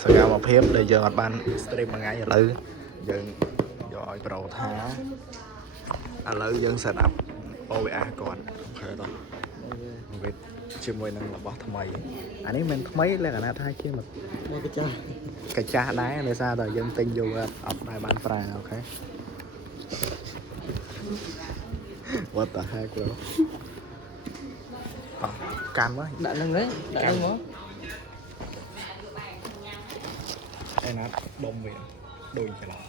សកម្មភាពដែលយើងអត់បាន stream មួយថ្ងៃឥឡូវយើងយកឲ្យប្រូថាឥឡូវយើង set up OBS គាត់អូខេតោះវិតជាមួយនឹងរបស់ថ្មីអានេះមិនថ្មីលក្ខណៈថាជាមកកាចាស់ដែរដោយសារតែយើងទិញយកអត់ដែរបានប្រើអូខេ What the heck bro កាន់មកដាក់នឹងđấyដាក់នឹងមកឯណាដុំវាដូចច្រឡំ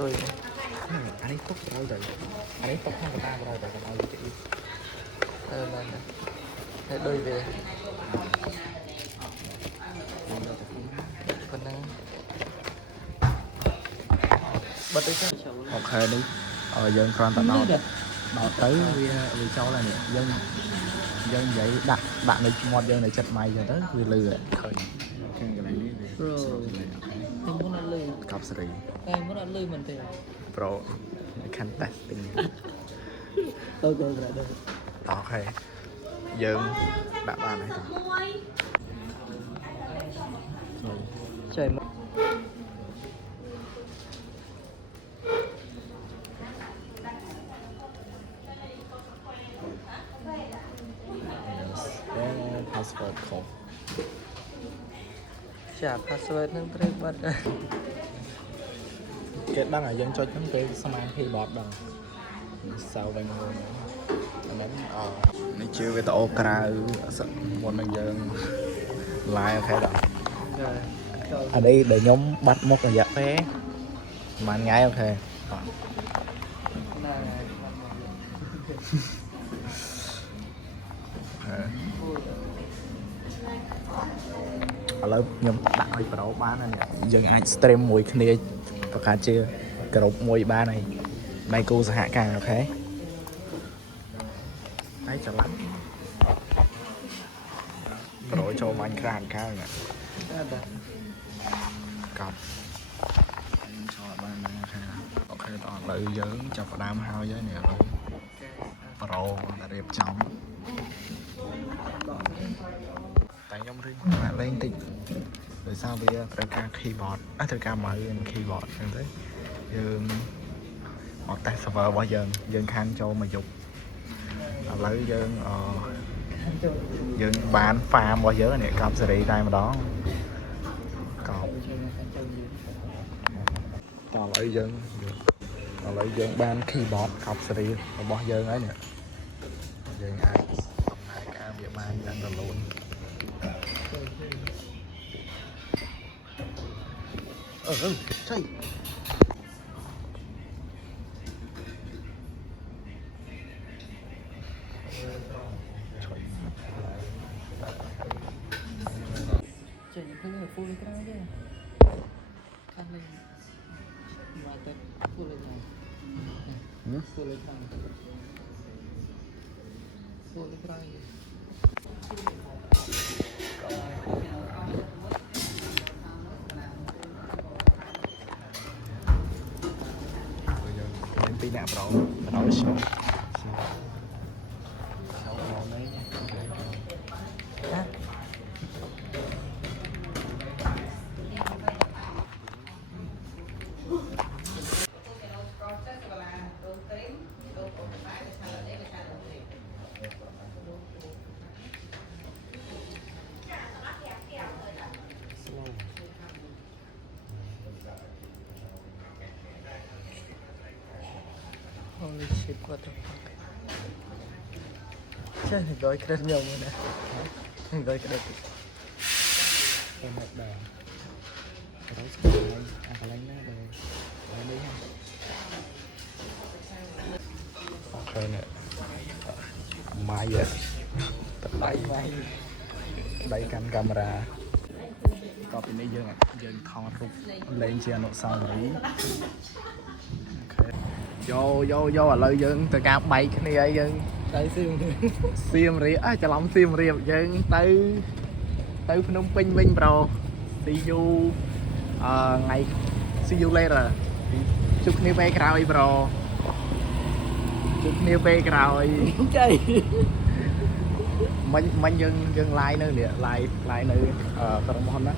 ដូចអានេះទុកត្រូវទៅអានេះទុកក្នុងកតាត្រូវទៅកុំឲ្យវាជិះមែនតែដូចវាប៉ុណ្ណឹងបិទទៅចាអូខេនេះយើងគ្រាន់តែដោតទៅវាចូលហើយនេះយើងនិយាយដាក់នៅមាត់យើងនៅចិត្តម៉ៃចឹងទៅវាលឺឃើញខាងកន្លែងនេះវាខ្ញុំមិនអត់លឺកប់សេរីតែមិនអត់លឺមែនទេប្រូខាន់ testing អូខេបាទអូខេយើងដាក់បានហើយចុយមកpassword code ចា password នឹងត្រូវបាត់គេដឹងឲ្យយើងចុចហ្នឹងពេលស្មាន keyboard ដឹងសៅវិញហ្នឹងនេះជាវីដេអូក្រៅមុននឹងយើង live អូខេដល់អានេះដែលខ្ញុំបាត់មុខរយៈពេលប្រហែលថ្ងៃអូខេណាឥឡូវខ្ញុំដាក់ឲ្យប្រូបានហើយយើងអាច stream មួយគ្នាប្រកាសជាក្រុមមួយបានហើយដៃគូសហការអូខេហើយច្រឡំប្រូចូល Minecraft ខាងនេះកប់ខ្ញុំចូលបានណាខាអូខេតោះឥឡូវយើងចាប់ផ្ដើមហើយហើយនេះឥឡូវប្រូតែរៀបចំតែខ្ញុំរៀនលេងតិចដោយសារវាត្រូវការ keyboard ត្រូវការ mouse និង keyboard អញ្ចឹងទៅយើងមក test server របស់យើងខាងចូលមកយប់ឥឡូវយើងបាន farm របស់យើងនេះកប់សេរីតែម្ដងកប់តឥឡូវយើងបាន keyboard កប់សេរីរបស់យើងហើយនេះយើងអាចការវាបានយ៉ាងរលូនចុយចេញឃើញហ្វូលក្រៅទេខាងនេះមកទៅហ្វូលក្រៅហ្វូលក្រៅហ្វូលក្រៅមានពីរអ្នកប្រូឈ្មោះHoly shit, what the fuck? Chơi thì gói credit nhiều rồi nè. Gói credit. Em một đàn. Cái đó sẽ lấy, cái lấy nó để đi ha. Ok nè. Mai vậy. Đây canh camera. Có bên đây dương thon rụt lên trên nội sau rồi. Vôឥឡូវយើងទៅការបែកគ្នាអីយើងទៅសៀមរាបច្រឡំសៀមរាបយើងទៅភ្នំពេញវិញប្រូ See you ថ្ងៃ See you later ជួបគ្នាពេលក្រោយប្រូជួបគ្នាពេលក្រោយចៃមិញយើង live នៅនេះ live នៅក្រុមហ៊ុនណា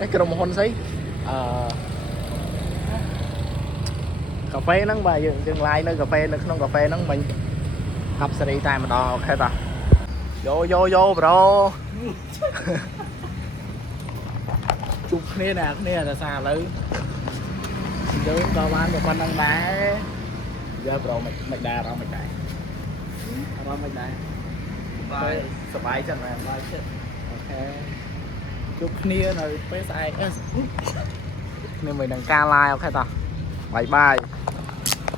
cáiក្រុមហ៊ុនស្អីកាហ្វេហ្នឹងបាទយើងឡាយនៅកាហ្វេនៅក្នុងកាហ្វេហ្នឹងមិញហាប់សេរីតែម្ដងអូខេតាយោប្រូជួបគ្នាណាគ្នាតែសារឥឡូវយើងក៏បានតែប៉ុណ្្នឹងដែរយើប្រូមិនដែរអារម្មណ៍មិនដែរសប្បាយចិត្តមែនបាយចិត្តអូខេជួបគ្នានៅពេលស្អែកគ្នាមួយនឹងការឡាយអូខេតាបាយ